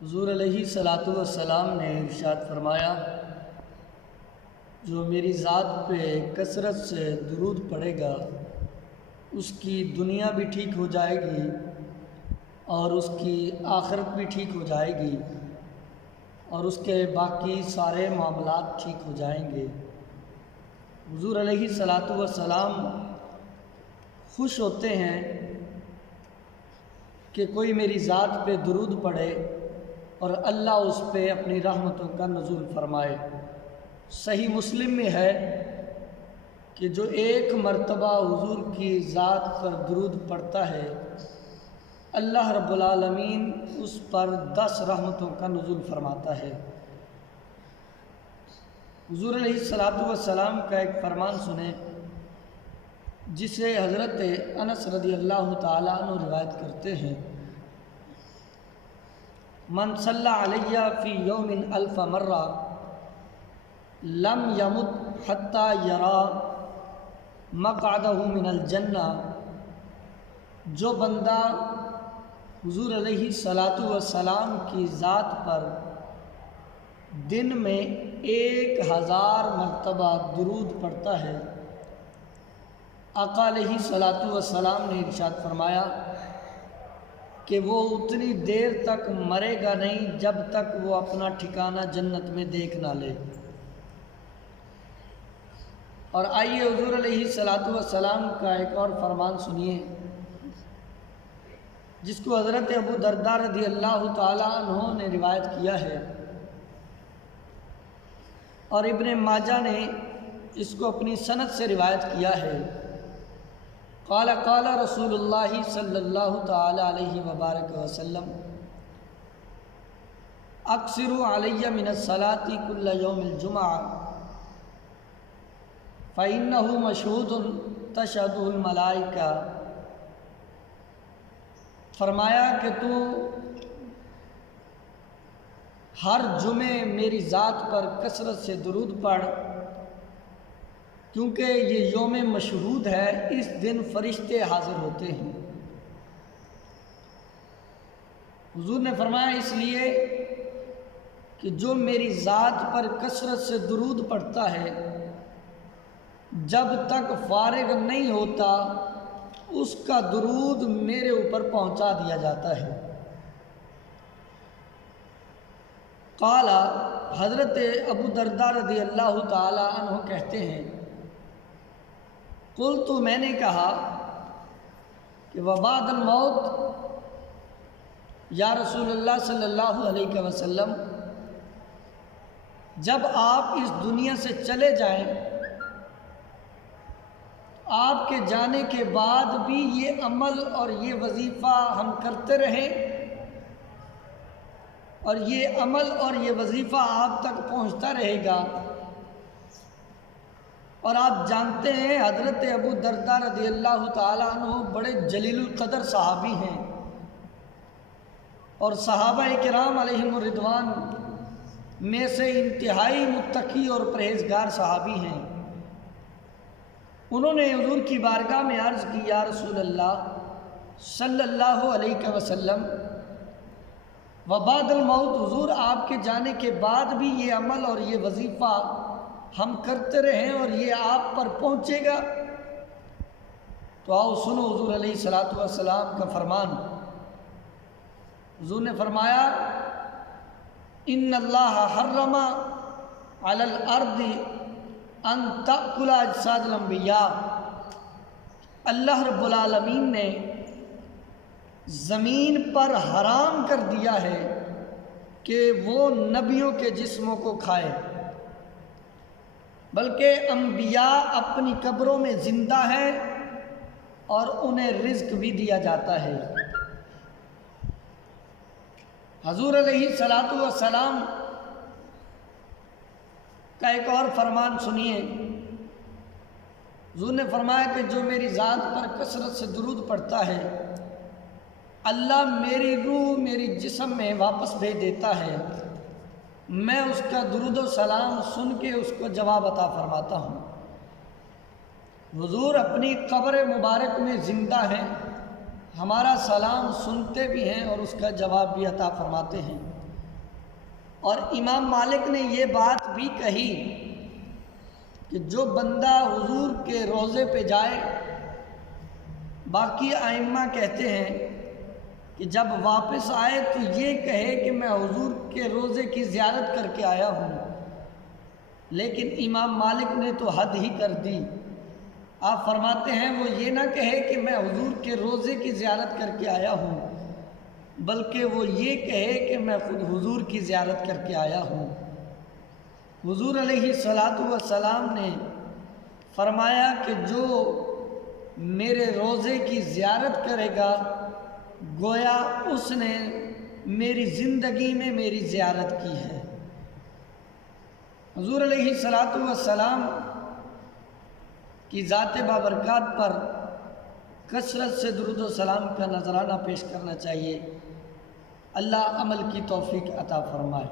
حضور علیہ الصلاۃ والسلام نے ارشاد فرمایا، جو میری ذات پہ کثرت سے درود پڑھے گا اس کی دنیا بھی ٹھیک ہو جائے گی اور اس کی آخرت بھی ٹھیک ہو جائے گی اور اس کے باقی سارے معاملات ٹھیک ہو جائیں گے۔ حضور علیہ الصلاۃ والسلام خوش ہوتے ہیں کہ کوئی میری ذات پہ درود پڑھے اور اللہ اس پہ اپنی رحمتوں کا نزول فرمائے۔ صحیح مسلم میں ہے کہ جو ایک مرتبہ حضور کی ذات پر درود پڑھتا ہے اللہ رب العالمین اس پر 10 رحمتوں کا نزول فرماتا ہے۔ حضور علیہ الصلاۃ والسلام کا ایک فرمان سنیں جسے حضرت انس رضی اللہ تعالیٰ عنہ روایت کرتے ہیں، من صلی علیہ فی یوم 1000 مرہ لم یمت حتی یرا مقعدہ من الجنہ۔ جو بندہ حضور علیہ الصلاۃ والسلام کی ذات پر دن میں 1000 مرتبہ درود پڑھتا ہے، آقا علیہ الصلاۃ والسلام نے ارشاد فرمایا کہ وہ اتنی دیر تک مرے گا نہیں جب تک وہ اپنا ٹھکانہ جنت میں دیکھ نہ لے۔ اور آئیے حضور علیہ الصلاۃ والسلام کا ایک اور فرمان سنیے جس کو حضرت ابو درداء رضی اللہ تعالیٰ عنہ نے روایت کیا ہے اور ابن ماجہ نے اس کو اپنی سند سے روایت کیا ہے۔ قال قال رسول اللہ صلی اللہ تعالیٰ علیہ وبارک وسلم، اکثروا علی من الصلاۃ کل یوم الجمعہ فإنہ مشہود تشہدہ الملائکہ۔ فرمایا کہ تو ہر جمعے میری ذات پر کثرت سے درود پڑھ، کیونکہ یہ یوم مشہود ہے، اس دن فرشتے حاضر ہوتے ہیں۔ حضور نے فرمایا اس لیے کہ جو میری ذات پر کثرت سے درود پڑھتا ہے جب تک فارغ نہیں ہوتا اس کا درود میرے اوپر پہنچا دیا جاتا ہے۔ قال، حضرت ابو درداء رضی اللہ تعالی عنہ کہتے ہیں، قلت، میں نے کہا کہ وبعد الموت، یا رسول اللہ صلی اللہ علیہ وسلم، جب آپ اس دنیا سے چلے جائیں آپ کے جانے کے بعد بھی یہ عمل اور یہ وظیفہ ہم کرتے رہیں اور یہ عمل اور یہ وظیفہ آپ تک پہنچتا رہے گا۔ اور آپ جانتے ہیں حضرت ابو درداء رضی اللہ تعالیٰ عنہ بڑے جلیل القدر صحابی ہیں اور صحابہ کرام علیہم الرضوان میں سے انتہائی متقی اور پرہیزگار صحابی ہیں۔ انہوں نے حضور کی بارگاہ میں عرض کی، یا رسول اللہ صلی اللہ علیہ وسلم، وبعد الموت، حضور آپ کے جانے کے بعد بھی یہ عمل اور یہ وظیفہ ہم کرتے رہیں اور یہ آپ پر پہنچے گا؟ تو آؤ سنو حضور علیہ الصلاۃ والسلام کا فرمان۔ حضور نے فرمایا، ان اللہ حرم علی الارض ان تأکل اجساد الانبیاء۔ اللہ رب العالمین نے زمین پر حرام کر دیا ہے کہ وہ نبیوں کے جسموں کو کھائے، بلکہ انبیاء اپنی قبروں میں زندہ ہیں اور انہیں رزق بھی دیا جاتا ہے۔ حضور علیہ الصلاۃ والسلام کا ایک اور فرمان سنیے۔ حضور نے فرمایا کہ جو میری ذات پر کثرت سے درود پڑھتا ہے اللہ میری روح میری جسم میں واپس بھیج دیتا ہے، میں اس کا درود و سلام سن کے اس کو جواب عطا فرماتا ہوں۔ حضور اپنی قبر مبارک میں زندہ ہیں، ہمارا سلام سنتے بھی ہیں اور اس کا جواب بھی عطا فرماتے ہیں۔ اور امام مالک نے یہ بات بھی کہی کہ جو بندہ حضور کے روضے پہ جائے، باقی ائمہ کہتے ہیں کہ جب واپس آئے تو یہ کہے کہ میں حضور کے روضے کی زیارت کر کے آیا ہوں، لیکن امام مالک نے تو حد ہی کر دی۔ آپ فرماتے ہیں وہ یہ نہ کہے کہ میں حضور کے روضے کی زیارت کر کے آیا ہوں، بلکہ وہ یہ کہے کہ میں خود حضور کی زیارت کر کے آیا ہوں۔ حضور علیہ الصلاۃ والسلام نے فرمایا کہ جو میرے روضے کی زیارت کرے گا گویا اس نے میری زندگی میں میری زیارت کی ہے۔ حضور علیہ الصلاۃ والسلام کی ذات بابرکات پر کثرت سے درود و سلام کا نذرانہ پیش کرنا چاہیے۔ اللہ عمل کی توفیق عطا فرمائے۔